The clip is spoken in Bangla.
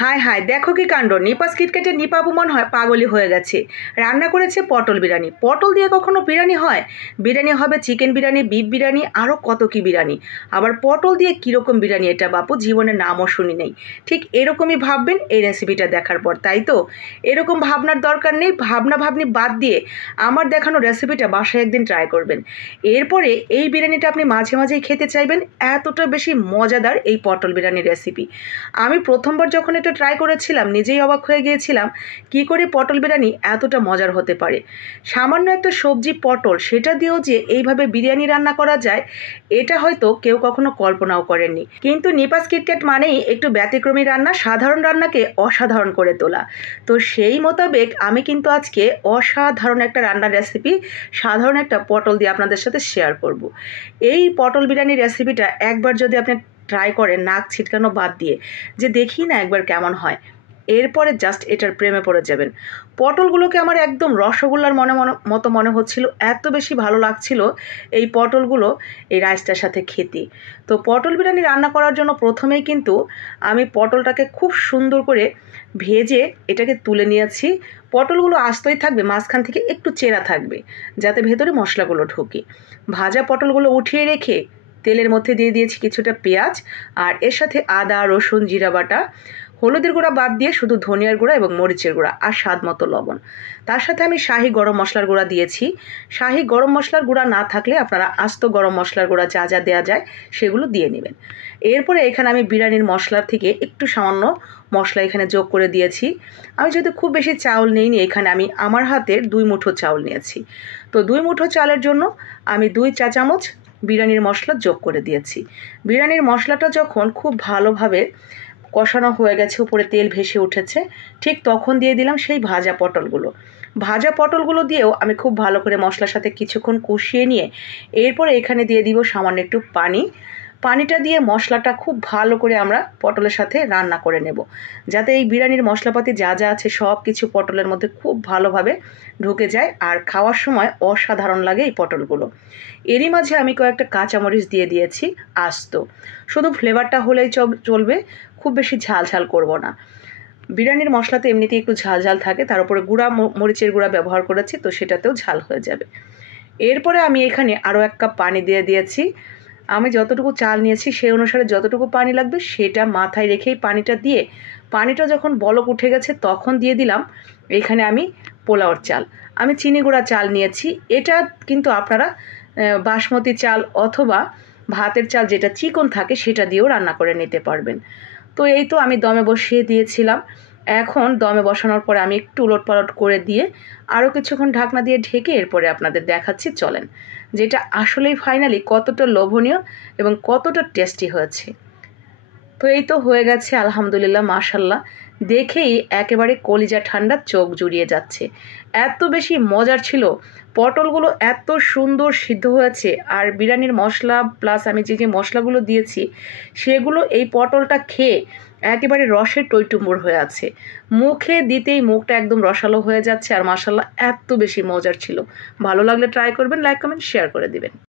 হায় হায়, দেখো কি কাণ্ড! নিপাস কিটক্যাটের নিপাপু মনে হয় পাগলই হয়ে গেছে। রান্না করেছে পটল বিরিয়ানি। পটল দিয়ে কখনো বিরিয়ানি হয়? বিরিয়ানি হবে চিকেন বিরিয়ানি, বিফ বিরিয়ানি, আরও কত কি বিরিয়ানি। আবার পটল দিয়ে কীরকম বিরিয়ানি এটা বাপু, জীবনে নামও শুনি নেই। ঠিক এরকমই ভাববেন এই রেসিপিটা দেখার পর, তাই তো? এরকম ভাবনার দরকার নেই। ভাবনা ভাবনি বাদ দিয়ে আমার দেখানো রেসিপিটা বাসায় একদিন ট্রাই করবেন। এরপরে এই বিরিয়ানিটা আপনি মাঝে মাঝেই খেতে চাইবেন, এতটা বেশি মজাদার এই পটল বিরিয়ানির রেসিপি। আমি প্রথমবার যখন এটা ট্রাই করেছিলাম নিজেই অবাক হয়ে গিয়েছিলাম কি করে পটল বিরিয়ানি এতটা মজার হতে পারে। সামান্য একটা সবজি পটল, সেটা দিয়েও যে এইভাবে বিরিয়ানি রান্না করা যায় এটা হয়তো কেউ কখনো কল্পনাও করেননি। কিন্তু নিপাস কিটক্যাট মানেই একটু ব্যতিক্রমী রান্না, সাধারণ রান্নাকে অসাধারণ করে তোলা। তো সেই মোতাবেক আমি কিন্তু আজকে অসাধারণ একটা রান্নার রেসিপি, সাধারণ একটা পটল দিয়ে আপনাদের সাথে শেয়ার করব। এই পটল বিরিয়ানির রেসিপিটা একবার যদি আপনি ট্রাই করেন নাক ছিটকানো বাদ দিয়ে, যে দেখি না একবার কেমন হয়, এরপরে জাস্ট এটার প্রেমে পড়ে যাবেন। পটলগুলোকে আমার একদম রসগোল্লার মতো মনে হচ্ছিল, এত বেশি ভালো লাগছিল এই পটলগুলো এই রাইসটার সাথে খেতে। তো পটল বিরিয়ানি রান্না করার জন্য প্রথমেই কিন্তু আমি পটলটাকে খুব সুন্দর করে ভেজে এটাকে তুলে নিয়েছি। পটলগুলো আস্তই থাকবে, মাঝখান থেকে একটু চেরা থাকবে যাতে ভেতরে মশলাগুলো ঢোকে। ভাজা পটলগুলো উঠিয়ে রেখে তেলের মধ্যে দিয়ে দিয়েছি কিছুটা পেঁয়াজ, আর এর সাথে আদা, রসুন, জিরা বাটা, হলুদের গুঁড়া বাদ দিয়ে শুধু ধনিয়ার গুঁড়া এবং মরিচের গুঁড়া, আর স্বাদ মতো লবণ। তার সাথে আমি শাহি গরম মশলার গুঁড়া দিয়েছি। শাহি গরম মশলার গুঁড়া না থাকলে আপনারা আস্ত গরম মশলার গুঁড়া যা যা দেওয়া যায় সেগুলো দিয়ে নেবেন। এরপরে এখানে আমি বিরিয়ানির মশলার থেকে একটু সামান্য মশলা এখানে যোগ করে দিয়েছি। আমি যেহেতু খুব বেশি চাউল নিইনি, এখানে আমি আমার হাতের 2 মুঠো চাউল নিয়েছি। তো 2 মুঠো চালের জন্য আমি 2 চা চামচ বিরিয়ানির মশলা যোগ করে দিয়েছি। বিরিয়ানির মশলাটা যখন খুব ভালোভাবে কষানো হয়ে গেছে, উপরে তেল ভেসে উঠেছে, ঠিক তখন দিয়ে দিলাম সেই ভাজা পটলগুলো। ভাজা পটলগুলো দিয়েও আমি খুব ভালো করে মশলার সাথে কিছুক্ষণ কষিয়ে নিয়ে এরপরে এখানে দিয়ে দিব সামান্য একটু পানি। পানিটা দিয়ে মশলাটা খুব ভালো করে আমরা পটলের সাথে রান্না করে নেব, যাতে এই বিরিয়ানির মশলাপাতি যা যা আছে সব কিছু পটলের মধ্যে খুব ভালোভাবে ঢুকে যায় আর খাওয়ার সময় অসাধারণ লাগে এই পটলগুলো। এরই মাঝে আমি কয়েকটা কাঁচামরিচ দিয়ে দিয়েছি আস্ত, শুধু ফ্লেভারটা হলেই চলবে, খুব বেশি ঝাল ঝাল করব না। বিরিয়ানির মশলাতে এমনিতেই একটু ঝাল ঝাল থাকে, তার উপরে গুঁড়া মরিচের গুঁড়া ব্যবহার করেছি, তো সেটাতেও ঝাল হয়ে যাবে। এরপরে আমি এখানে আরও 1 কাপ পানি দিয়ে দিয়েছি। আমি যতটুকু চাল নিয়েছি সেই অনুসারে যতটুকু পানি লাগবে সেটা মাথায় রেখেই পানিটা দিয়ে, পানিটা যখন বলক উঠে গেছে তখন দিয়ে দিলাম এখানে আমি পোলাওর চাল। আমি চিনি গুঁড়া চাল নিয়েছি। এটা কিন্তু আপনারা বাসমতি চাল অথবা ভাতের চাল যেটা চিকন থাকে সেটা দিয়েও রান্না করে নিতে পারবেন। তো এই তো আমি দমে বসিয়ে দিয়েছিলাম। এখন দমে বসানোর পরে আমি একটু উলটপালট করে দিয়ে আরও কিছুক্ষণ ঢাকনা দিয়ে ঢেকে এরপরে আপনাদের দেখাচ্ছি, চলেন, যেটা আসলেই ফাইনালি কতটা লোভনীয় এবং কতটা টেস্টি হয়েছে। তো এই তো হয়ে গেছে আলহামদুলিল্লাহ, মাশাল্লাহ, দেখেই একেবারে কলিজা ঠান্ডা, চোখ জুড়িয়ে যাচ্ছে। এত বেশি মজার ছিল, পটলগুলো এত সুন্দর সিদ্ধ হয়েছে, আর বিরিয়ানির মশলা প্লাস আমি যে যে মশলাগুলো দিয়েছি সেগুলো এই পটলটা খেয়ে একেবারে রসের টইটুম্বুর হয়ে আছে। মুখে দিতেই মুখটা একদম রসালো হয়ে যাচ্ছে, আর মাশাল্লাহ এত বেশি মজার ছিল। ভালো লাগলে ট্রাই করবেন, লাইক কমেন্ট শেয়ার করে দিবেন।